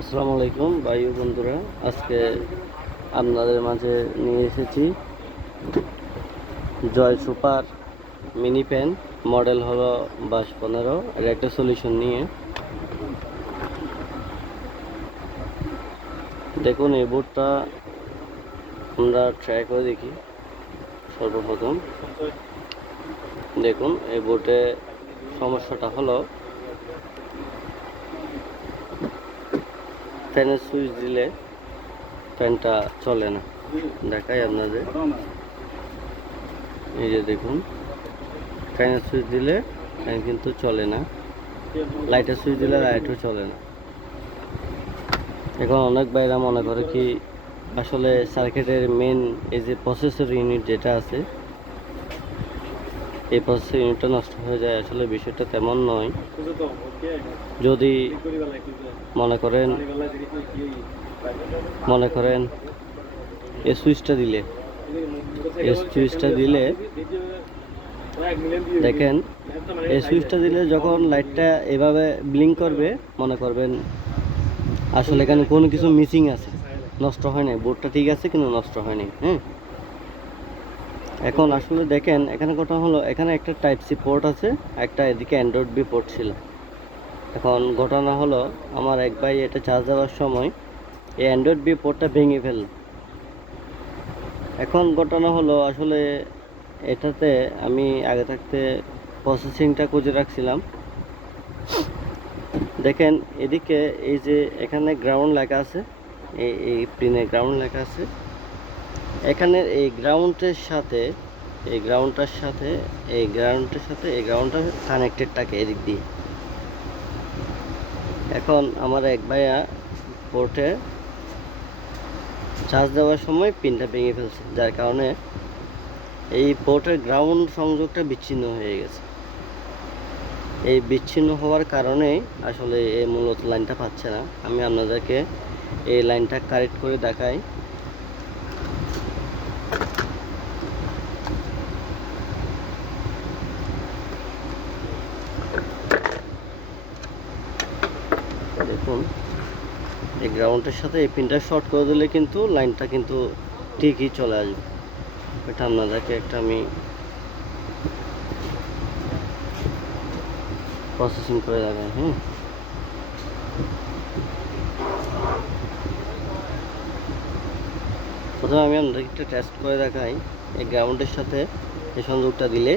আসসালামু আলাইকুম ভাই ও বন্ধুরা, আজকে আপনাদের মাঝে নিয়ে এসেছি জয় সুপার মিনি প্যান। মডেল হলো 2215 এর একটা সলিউশন নিয়ে। দেখুন, এই বোর্ডটা আমরা ট্রাই করে দেখি। সর্বপ্রথম দেখুন, এই বোর্ডে সমস্যাটা হলো ফ্যানের সুইচ দিলে ফ্যানটা চলে না। দেখাই আপনাদের, এই যে দেখুন, ফ্যানের সুইচ দিলে ফ্যান কিন্তু চলে না, লাইটের সুইচ দিলে লাইটও চলে না। এখন অনেক ভাইরা মনে করে কি, আসলে সার্কিটের মেন এই যে প্রসেসর ইউনিট যেটা আছে, এই প্রসেসর ইউনিটটা নষ্ট হয়ে যায়। আসলে বিষয়টা তেমন নয়। যদি মনে করেন এই সুইচটা দিলে দেখেন, এই সুইচটা দিলে যখন লাইটটা এভাবে ব্লিঙ্ক করবে, মনে করবেন আসলে এখানে কোনো কিছু মিসিং আছে, নষ্ট হয় নাই। বোর্ডটা ঠিক আছে কিন্তু নষ্ট হয়নি। হ্যাঁ, এখন আসলে দেখেন, এখানে কথা হলো, এখানে একটা টাইপ সি পোর্ট আছে, একটা এদিকে অ্যান্ড্রয়েড বি পোর্ট ছিল। এখন ঘটনা হলো, আমার এক ভাই এটা চার্জ দেওয়ার সময় এই অ্যান্ড্রয়েড বি পোর্টটা ভেঙে ফেল। এখন ঘটনা হলো, আসলে এটাতে আমি আগে থাকতে প্রসেসিংটা খুঁজে রাখছিলাম। দেখেন এদিকে এই যে এখানে গ্রাউন্ড লেখা আছে, এই পিনে গ্রাউন্ড লেখা আছে। এখানে এই গ্রাউন্ডের সাথে এই গ্রাউন্ডটা কানেক্টেড থাকে এদিক দিয়ে। এখন আমার এক ভাইয়া পোর্টে চার্জ দেওয়ার সময় পিনটা ভেঙে ফেলছে, যার কারণে এই পোর্টের গ্রাউন্ড সংযোগটা বিচ্ছিন্ন হয়ে গেছে। এই বিচ্ছিন্ন হওয়ার কারণে আসলে এই মূলত লাইনটা পাচ্ছে না। আমি আপনাদেরকে এই লাইনটা কারেক্ট করে দেখাই। দেখুন, এই গ্রাউন্ডের সাথে এই পিনটা শর্ট করে দিলে কিন্তু লাইনটা কিন্তু ঠিকই চলে আসবে। এটা আপনাদেরকে একটা আমি প্রসেসিং করে দেখাই। প্রথমে আমি আপনাদেরকে একটা টেস্ট করে দেখাই। এই গ্রাউন্ডের সাথে এই সংযোগটা দিলে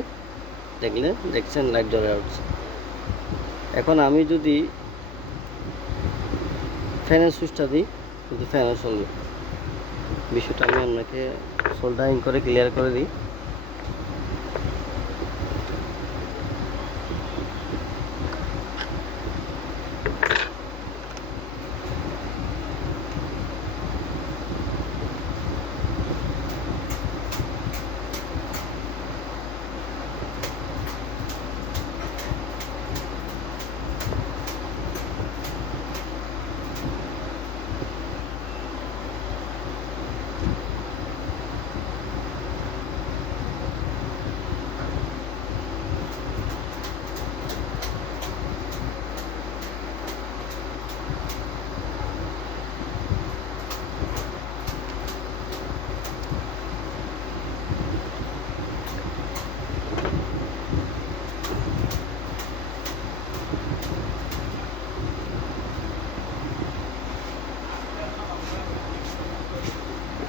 দেখছেন লাইট জ্বলে উঠছে। এখন আমি যদি ফ্যানের সুইচটা দিই, কিন্তু ফ্যানও চলবে। বিষয়টা আমি আপনাকে সোল্ডারিং করে ক্লিয়ার করে দিই।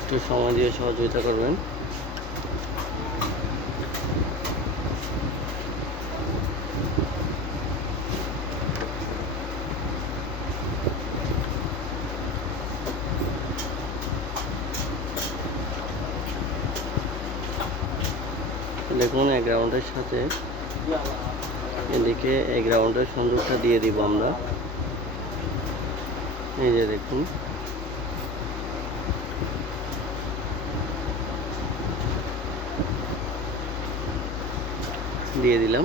একটু সময় দিয়ে সহযোগিতা করবেন। দেখুন, এই গ্রাউন্ডের সাথে এদিকে এই গ্রাউন্ডের সংযোগটা দিয়ে দিব আমরা। এই যে দেখুন, দিয়ে দিলাম।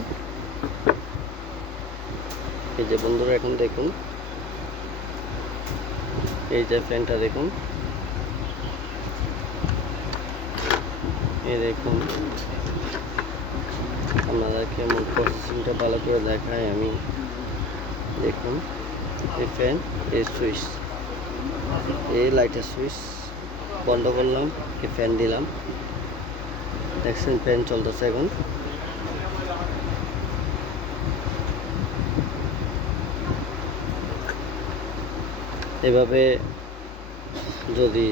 এই যে বন্ধুরা, এখন দেখুন, এই যে ফ্যানটা দেখুন, এই দেখুন, আপনাদেরকে মূল প্রসেসিংটা ভালো করে দেখাই আমি। দেখুন, এই ফ্যান, এই সুইচ, এই লাইটের সুইচ বন্ধ করলাম, কি ফ্যান দিলাম, দেখছেন ফ্যান চলতেছে এখন। এভাবে যদি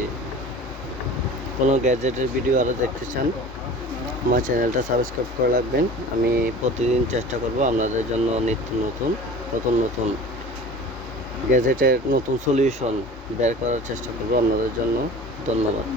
কোনো গ্যাজেটের ভিডিও আরও দেখতে চান, আমার চ্যানেলটা সাবস্ক্রাইব করে রাখবেন। আমি প্রতিদিন চেষ্টা করব আপনাদের জন্য নিত্য নতুন নতুন গ্যাজেটের নতুন সলিউশন বের করার চেষ্টা করব আপনাদের জন্য। ধন্যবাদ।